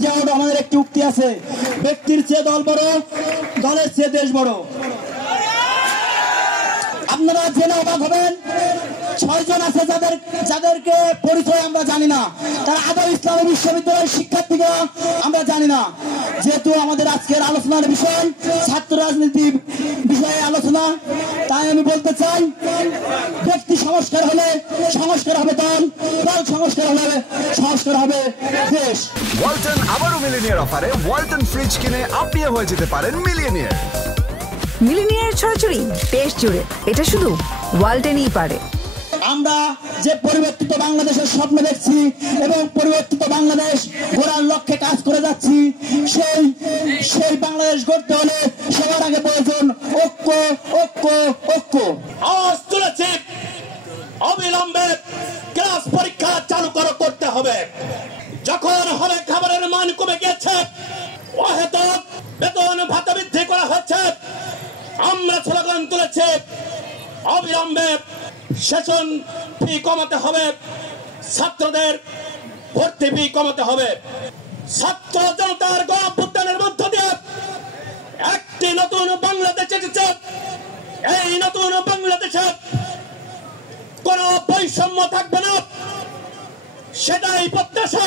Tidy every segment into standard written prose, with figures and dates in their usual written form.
জিয়াউর রহমানের একটি উক্তি আছে, ব্যক্তির চেয়ে দল বড়, দলের চেয়ে দেশ বড়। আপনারা জেনে অবাক হবেন, 6 জন আছে যাদেরকে পরিচয় আমরা জানি না, তারা আদৌ ইসলামী বিশ্ববিদ্যালয়ের শিক্ষার্থীরা আমরা জানি না। যেহেতু আমাদের আজকের আলোচনার বিষয় ছাত্র রাজনীতি বিষয়ে আলোচনা, তাই আমি বলতে চাই, ব্যক্তি সংস্কার হলে সংস্কার হবে দল, দল সংস্কার হলে সংস্কার হবে দেশ। ওয়ালটন আবারও মিলিনিয়ার অফারে ওয়ালটন ফ্রিজ কিনে আপনিও হয়ে যেতে পারেন মিলিয়নিয়ার। মিলিনিয়ার ছড়াছড়ি দেশ জুড়ে, এটা শুধু ওয়ালটনই পারে। আমরা যে পরিবর্তিত বাংলাদেশের স্বপ্ন দেখছি এবং পরিবর্তিত বাংলাদেশ গড়ার লক্ষ্যে কাজ করে যাচ্ছি, সেই বাংলাদেশ গড়তে হলে সবার আগে প্রয়োজন ঐক্য, ঐক্য, ঐক্য। আওয়াজ তুলেছে, অবিলম্বে ক্লাস পরীক্ষা চালু করতে হবে। যখন হবে খাবারের মান কমে গেছে, অহেতুক বেতন ভাতা বৃদ্ধি করা হচ্ছে, আমরা স্লোগান তুলেছে, অবিলম্বে সেশন ফি কমাতে হবে, ছাত্রদের ভর্তি ফি কমাতে হবে। ছাত্র জনতার গণঅভ্যুত্থানের মধ্য দিয়ে একটি নতুন বাংলাদেশ এসেছে। এই নতুন বাংলাদেশে কোন বৈষম্য থাকবে না, সেটাই প্রত্যাশা।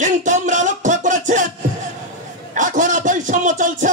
কিন্তু আমরা লক্ষ্য করেছি এখনো বৈষম্য চলছে।